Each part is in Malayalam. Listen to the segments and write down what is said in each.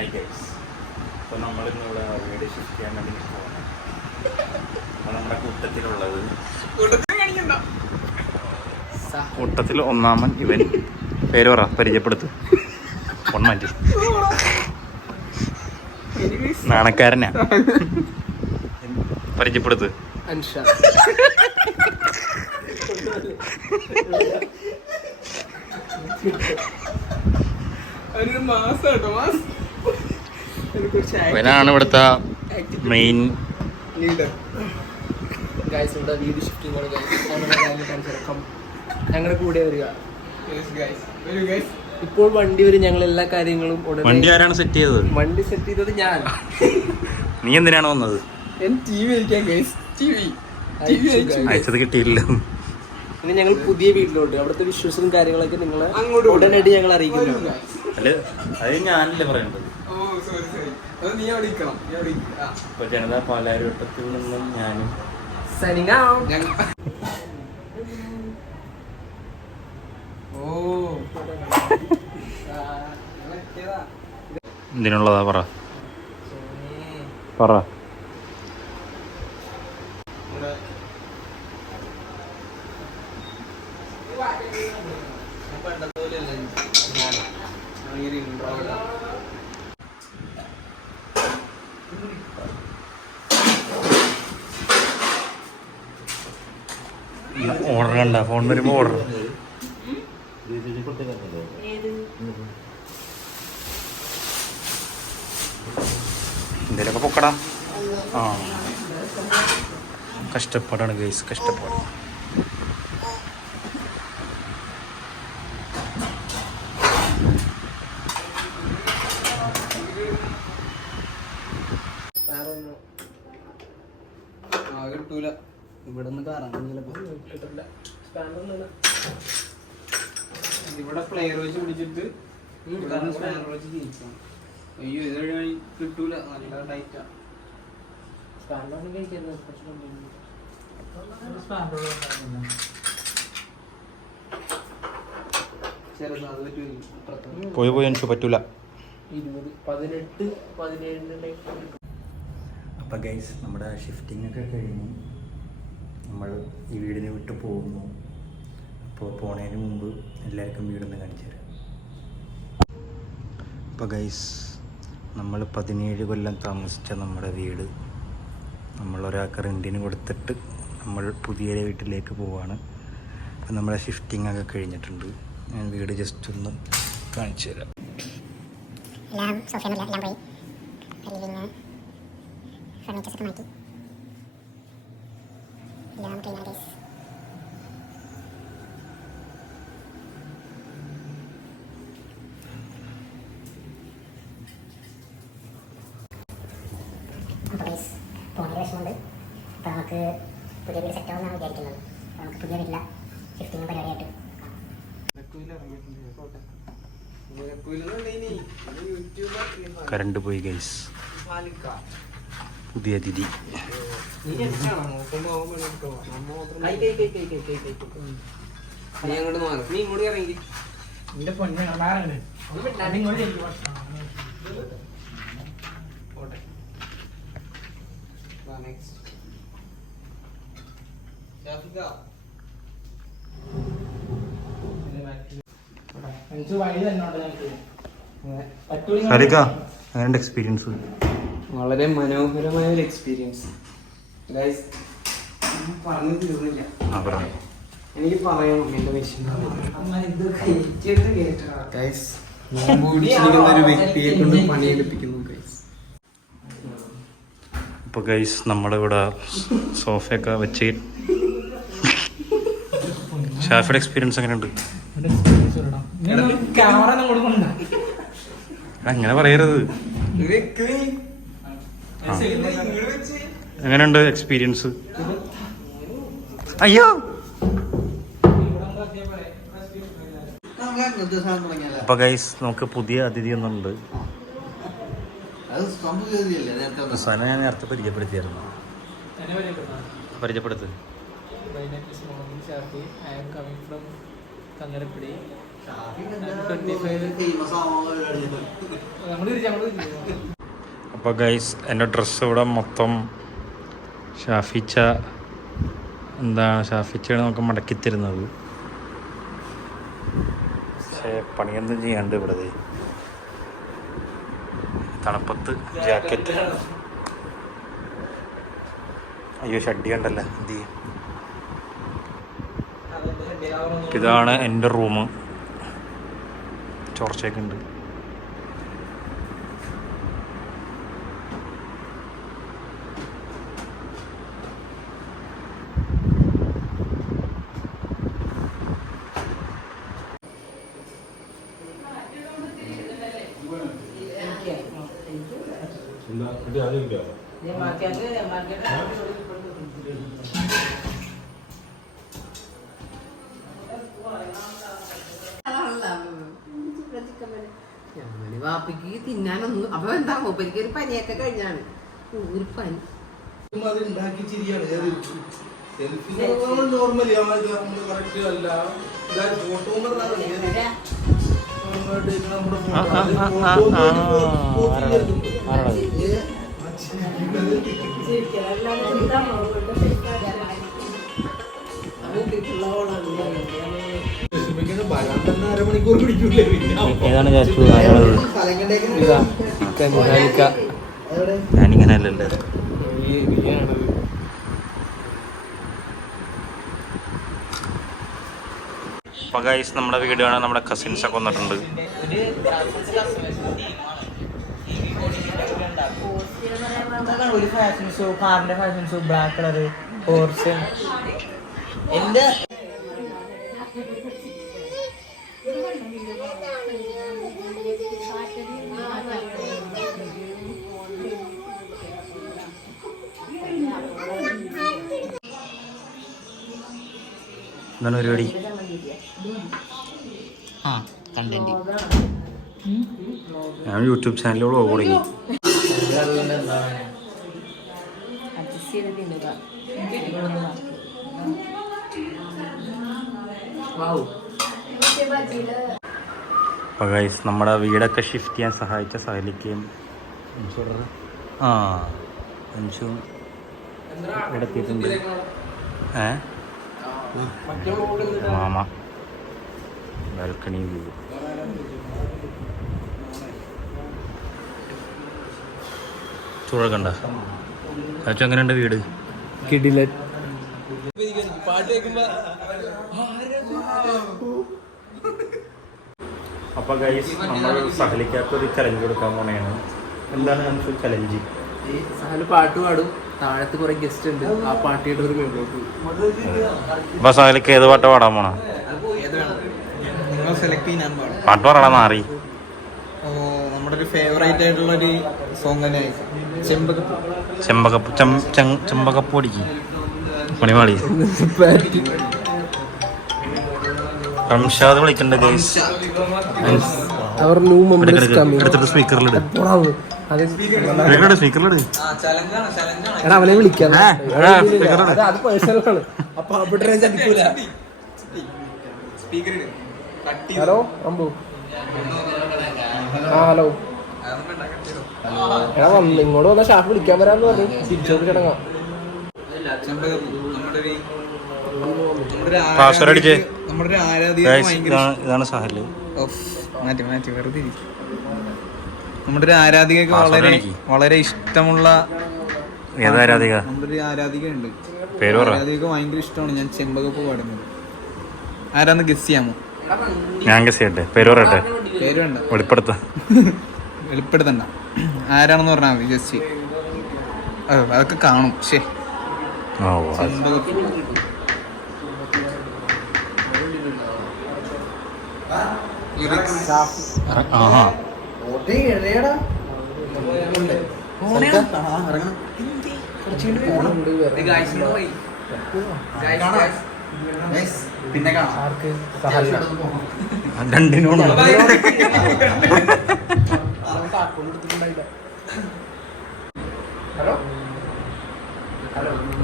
Hi guys. അപ്പോൾ നമ്മളിന്നിവിടെ വീട് ഷിഫ്റ്റ് ചെയ്യാൻ വേണ്ടി പോകണം. അപ്പോൾ നമ്മുടെ കൂട്ടത്തിൽ ഒന്നാമൻ ഇവൻ. പേര് പറ, പരിചയപ്പെടുത്ത്. ഒന്നാറ്റി നാണക്കാരനാ. പരിചയപ്പെടുത്ത്. ഇവനാണ് ഇവിടുത്തെ മെയിൻ ലീഡർ. ഞങ്ങളുടെ കൂടെ വരിക. ഇപ്പോൾ വണ്ടി വരും. ഞങ്ങൾ എല്ലാ കാര്യങ്ങളും വണ്ടി ആരാണ് സെറ്റ് ചെയ്തത്? വണ്ടി സെറ്റ് ചെയ്തത് ഞാൻ. നീ എന്തിനാണ് വന്നത്? അയച്ചത് കിട്ടിയില്ല. ഇനി ഞങ്ങൾ പുതിയ വീട്ടിലോട്ട് അവിടുത്തെ വിഷ്വൽസും കാര്യങ്ങളൊക്കെ നിങ്ങളെ ഉടനടി ഞങ്ങൾ അറിയിക്കുന്നു. അല്ല, അത് ഞാനല്ലേ പറയേണ്ടത്. ഇപ്പൊ ജനതാ പാലാരിവട്ടത്തിൽ നിന്നും ഞാനും ഇതിനുള്ളതാ പറ പറ. ഓർഡർ കണ്ട ഫോൺ വരുമ്പോ ഓർഡർ. എന്തേലൊക്കെ പൊക്കടാ. ആ, കഷ്ടപ്പാടാണ് ഗൈസ്, കഷ്ടപ്പാട്. ഇവിടെ പ്ലെയർ വെച്ച് പിടിച്ചിട്ട് അയ്യോ ഇത് കിട്ടൂല. നല്ല ടൈറ്റാ. പോയി എനിക്ക് പറ്റൂല. 18, 17 അപ്പം ഗൈസ്, നമ്മുടെ ഷിഫ്റ്റിംഗ് ഒക്കെ കഴിഞ്ഞു. നമ്മൾ ഈ വീടിനെ വിട്ട് പോകുന്നു. അപ്പോൾ പോണതിന് മുമ്പ് എല്ലാവർക്കും വീടൊന്ന് കാണിച്ചു തരാം. അപ്പോൾ ഗൈസ്, നമ്മൾ 17 കൊല്ലം താമസിച്ച നമ്മുടെ വീട് നമ്മളൊരാൾക്ക് റെൻറ്റിന് കൊടുത്തിട്ട് നമ്മൾ പുതിയ വീട്ടിലേക്ക് പോവാണ്. അപ്പം നമ്മളെ ഷിഫ്റ്റിംഗ് ഒക്കെ കഴിഞ്ഞിട്ടുണ്ട്. ഞാൻ വീട് ജസ്റ്റ് ഒന്ന് കാണിച്ചു തരാം. എല്ലാം സോഫയൊന്നുമില്ല, എല്ലാം പോയി. ലിവിങ് ഫർണിച്ചേഴ്സൊക്കെ മാറ്റി എല്ലാം ക്ലീൻ ഗൈസ്. അപ്പോൾ ഗൈസ്, പോണൊരു വിഷമമുണ്ട്. അപ്പോൾ നമുക്ക് പുതിയ വീട് സെറ്റ് ആവുമെന്നാണ് വിചാരിക്കുന്നത്. അപ്പോൾ നമുക്ക് പുതിയ വീട്ടില ഷിഫ്റ്റിംഗ് പരിപാടിയായിട്ട് കറണ്ട് പോയി ഗൈസ്. പുതിയ അതിഥി. അങ്ങനെ എക്സ്പീരിയൻസ് വളരെ മനോഹരമായ ഒരു എക്സ്പീരിയൻസ് ഗൈസ്. പറഞ്ഞു തീർന്നില്ല. എനിക്ക് പറയണം എന്റെ വിഷയം. ഗൈസ്, ഒരു വ്യക്തിയെ കൊണ്ട് പണിയെടുപ്പിക്കുന്നു ഗൈസ്. ഇപ്പോൾ ഗൈസ്, നമ്മളിവിടെ സോഫയൊക്കെ വെച്ച് ഷാഫിയുടെ എക്സ്പീരിയൻസ് എങ്ങനെയുണ്ട്? അങ്ങനെ പറയരുത്. എങ്ങനെയുണ്ട് എക്സ്പീരിയൻസ്? അയ്യോ, അപ്പൊ ഗൈസ്, നമുക്ക് പുതിയ അതിഥി ഒന്നുണ്ട്. സന ഞാൻ നേരത്തെ പരിചയപ്പെടുത്തിയായിരുന്നു. പരിചയപ്പെടുത്ത്. അപ്പോൾ ഗൈസ് എൻ്റെ ഡ്രസ്സ് ഇവിടെ മൊത്തം ഷാഫിച്ച ഷാഫിച്ചാണ് നമുക്ക് മടക്കി തരുന്നത്. പക്ഷേ പണിയൊന്നും ചെയ്യാണ്ട് ഇവിടെ തണുപ്പത്ത് ജാക്കറ്റ്. അയ്യോ ഷഡ്ഡി ഉണ്ടല്ലോ, എന്ത് ചെയ്യും. ഇതാണ് എൻ്റെ റൂം. ചോർച്ചയൊക്കെ ഉണ്ട്. വാപ്പിക്ക് തിന്നാനൊന്നും അപ്പൊ എന്താ മൂപ്പരിക്ക് ഒരു പനിയൊക്കെ കഴിഞ്ഞാണ്. ഒരു പനി നോർമലി കറക്റ്റ് അല്ല ഫോട്ടോ അരമണിക്കൂർ പിടിക്കൂലേ. ഏതാണ് ഞാനിങ്ങനെ അല്ലല്ലേ. അപ്പോൾ ഗൈസ് നമ്മുടെ വീഡിയോ ആണ്. നമ്മുടെ കസിൻസൊക്കെ വന്നിട്ടുണ്ട്. ഒരു ഫാഷൻ ഷോ, കാറിന്റെ fashion show, black colour horse. എന്റെ എന്താണ് പരിപാടി? കണ്ടന്റ് ഞാൻ യൂട്യൂബ് ചാനലിലൂടെ തുടങ്ങി. അപ്പോൾ ഗൈസ് നമ്മുടെ വീടൊക്കെ ഷിഫ്റ്റ് ചെയ്യാൻ സഹായിച്ച സഹലിക്കുകയും അഞ്ചും ഇവിടെ എത്തിയിട്ടുണ്ട്. Mama balcony view. ചുഴകണ്ട അച്ഛൻ എങ്ങനെയുണ്ട് വീട്? കിടിലൻ. അപ്പോൾ ഗൈസ് നമ്മൾ സഹലിക്കാത്തൊരു ചലഞ്ച് കൊടുക്കാൻ പോണെയാണ്. എന്താണ് നമുക്ക് ചലഞ്ച്? സഹല് പാട്ട് പാടും, താഴത്ത് കുറെ ഗസ്റ്റ് ഉണ്ട്, ആ പാട്ടിയുടെ ഒരു മേലോട്ട്. അപ്പോൾ സഹലിക്ക് ഏത് പാട്ട് പാടാൻ പോണ? നിങ്ങൾ സെലക്ട് ചെയ്യാൻ ഞാൻ പാടും. പാട്ട് പാടാൻ മാറി. നമ്മുടെ ഒരു ഫേവറേറ്റ് ആയിട്ടുള്ള ഒരു സോങ് തന്നെ ചെമ്പകപ്പൂ അടിക്കും മണിമാളി. റംഷാദ് വിളിക്കണ്ട ഗൈസ്. എടുത്തിട്ട് സ്പീക്കറിലിട്. സ്പീക്കറിലിട്. അവനെ വിളിക്കാം. ഹലോ അമ്പു. ഹലോ എടാ വന്ന് ഇങ്ങോട്ട് വന്ന ഷാഫ് വിളിക്കാൻ വരാന്ന് പറഞ്ഞു. തിരിച്ചോട്ട് കിടങ്ങാം. ഇതാണ് സഹല്. വെറുതെ നമ്മുടെ ഒരു ആരാധികക്ക് വളരെ ഇഷ്ടമുള്ള ഏതാരാധിക? നമ്മുടെ ഒരു ആരാധിക ഉണ്ട്. ആരാധികക്ക് ഭയങ്കര ഇഷ്ടമാണ് ഞാൻ ചെമ്പകപ്പ് പാടുന്നത്. ആരാന്ന് ഗസ് ചെയ്യാമോ? ഞാൻ ഗസ് ചെയ്യട്ടെ? പേര് പറയട്ടെ? പേര് വേണ്ട, വെളിപ്പെടുത്തണ്ട. ആരാണെന്ന് പറഞ്ഞാൽ മതി. ജസ്റ്റ് അതൊക്കെ കാണും. ശരി പിന്നെ കാണാം. രണ്ടിനോട്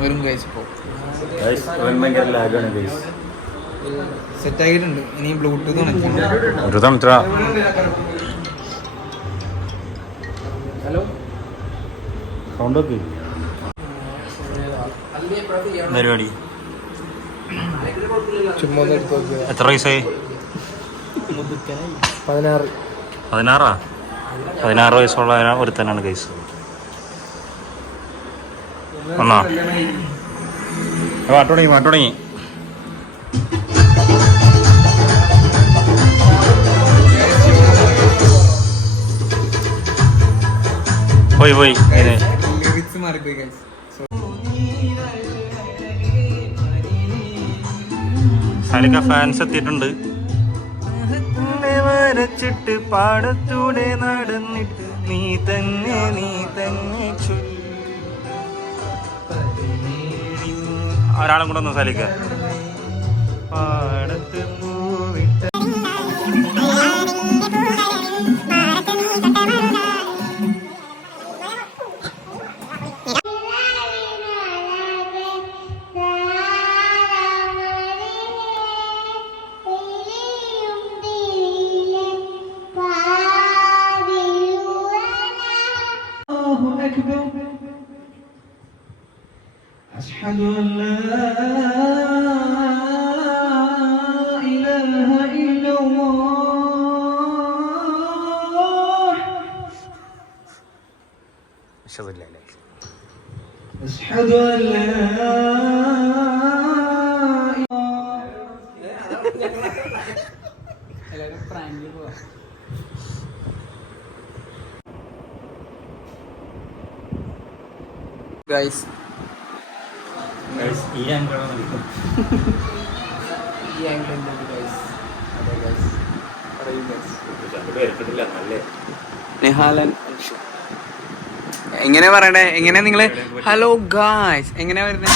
വരും ഗൈസ്. ഭയങ്കര ലാഗാണ് ഗൈസ്. സെറ്റ് ആക്കിയിട്ടുണ്ട്. ഇനി ബ്ലൂടൂത്ത് കണക്ട് ഒരു തമിഴ്ത്ര ഹലോ സൗണ്ട് ഒക്കെ പരിപാടി ചുമ്മാ എടുത്ത് നോക്കിയ എത്ര വയസ്സായി? 16. 16 വയസ്സുള്ള ഒരുത്തനാണ് കേസ്. വന്നോ പാട്ട് തുടങ്ങി പോയി ലിറിക്സ് മാറിപ്പോയി ഗൈസ്. സാലിക്ക ഫാൻസ് എത്തിയിട്ടുണ്ട്. വരച്ചിട്ട് പാടത്തൂടെ നടന്നിട്ട് നീ തന്നെ ഒരാളും കൂടെ ഒന്ന് സാലിക്ക പാടത്ത് പൂവിട്ട أشهد أن لا إله إلا الله أشهد أن لا أشهد أن لا ഗൈസ് ഈ ആംഗിളാണ് ഈ ആംഗിൾ ഉണ്ട് ഗൈസ്. അതെ ഗൈസ്, പറയൂ ഗൈസ്. നിഹാലൻ എങ്ങനെ പറയണ്ടേ? എങ്ങനെ നിങ്ങള് ഹലോ ഗായ്സ് എങ്ങനെ വരുന്നേ?